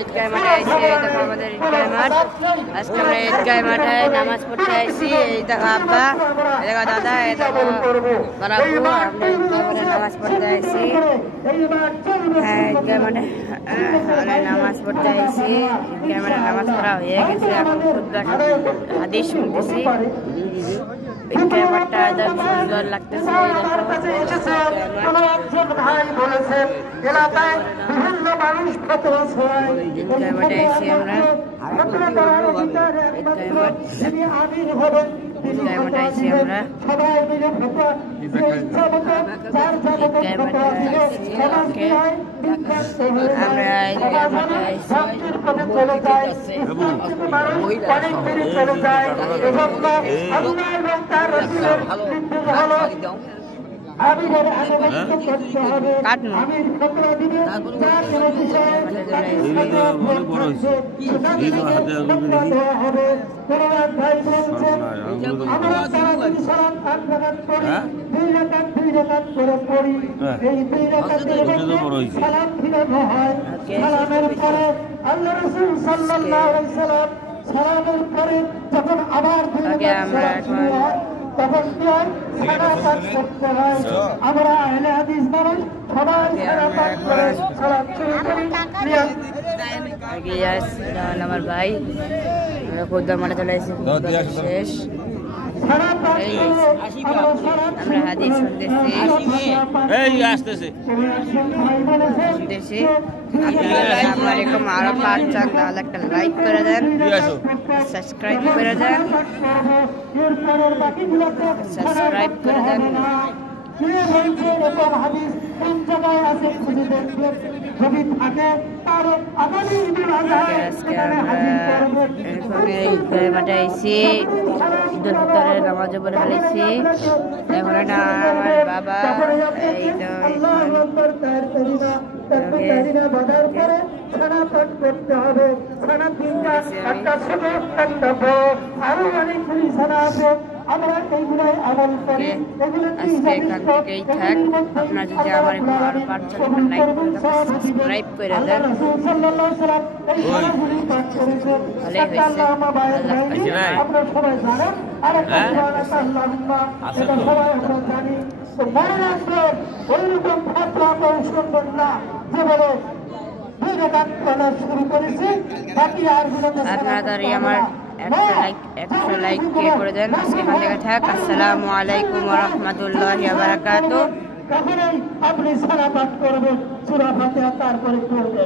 ঈদগাহ মাঠে আইসি। এই দেখো আমাদের ঈদগাহ মাঠ। আজকে আমরা ঈদগাহ মাঠে নামাজ পড়তে আইসি। এই দেখো আব্বা, এই দেখো দাদা, এই দেখো বারাবু, আমরা ঈদগাহ মাঠে নামাজ পড়তে আইসি। হ্যাঁ, ঈদগাহ মাঠে আমরা নামাজ পড়তে আইসি। ঈদগাহ মাঠে নামাজ পড়া হয়ে গেছে, এখন খুতবা হাদিস শুনতেছি। ঈদগাহ মাঠটা একদম সুন্দর লাগতেছে। ঈদগাহ মাঠে আইসি আমরা। আইসি আমরা সালামের পরে যখন আবার তখন কি হয়? সালাত করতে হয়। আমরা আহলে হাদিস মানুষ সবাই সালাত করে সালাত শুরু করি। আমার ভাই আমরা খুদবা মাঠে চলে এসেছি, শেষ আমরা হাদিস শুনতেছি। আসসালামু আলাইকুম। আরো পাঁচ চান তাহলে একটা লাইক করে দেন, সাবস্ক্রাইব করে দেন, সাবস্ক্রাইব করে দেন। মাঠে আইসি, ঈদুল ফিতরের নামাজও পড়ে ফেলেছি। এখন এটা আমার বাবা আজকে এখান থেকেই থাক। আপনার যদি আমার আরো পাঁচজন লাইক করে সাবস্ক্রাইব করে দেন, ভালোই আপনারা আমার 100 লাইক করে দেন। আজকে এখান থেকে থাক। আসসালামু আলাইকুম ওয়া রাহমাতুল্লাহি ওয়া বারাকাতুহু। আপনি সালাত করবেন, সূরা ফাতিহা তারপরে করবেন।